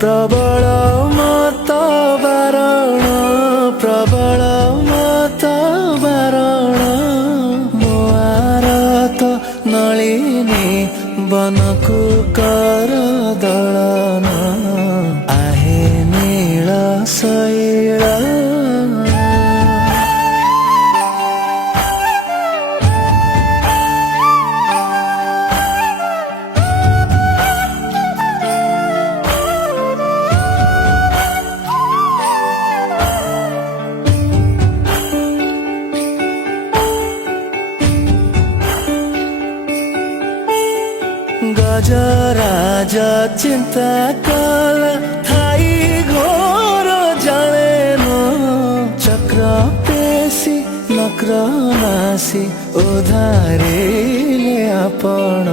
प्रबल मत बारण प्रबल मत बारण मो आरत नलिनी बनकु कर दलन आहे नील शैल गजराज चिंता कल थाई घोर जलेन चक्र पेशी नक्र नासी उधारिले आपण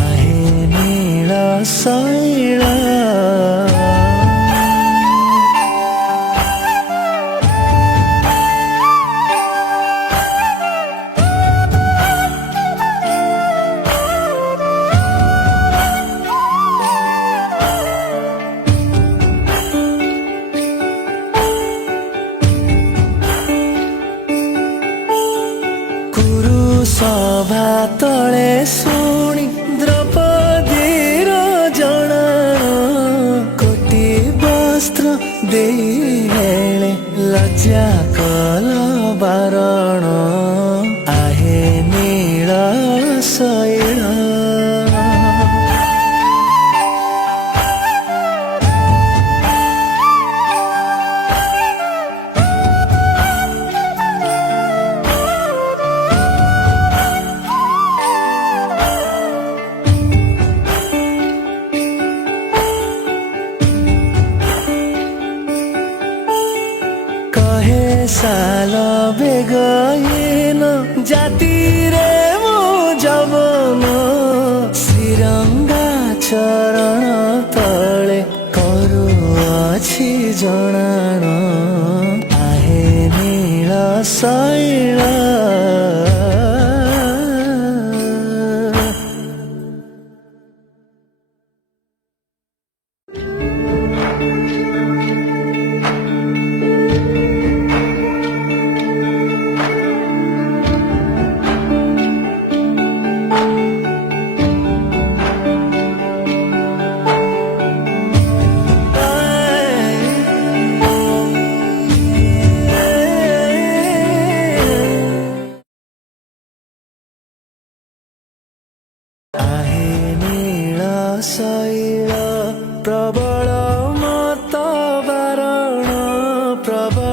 आहे नील शैल सभा तले शुणी द्रौपदीर जनाण कोटी वस्त्र देले लज्जा कल बारण आहे नील शैल कहे साल बेगहीन जाति रे मो जवन श्रीरंगा चरण तले करुअछि जणाण आहे नील शैल आहे नील शैल प्रबल मत बारण प्रबल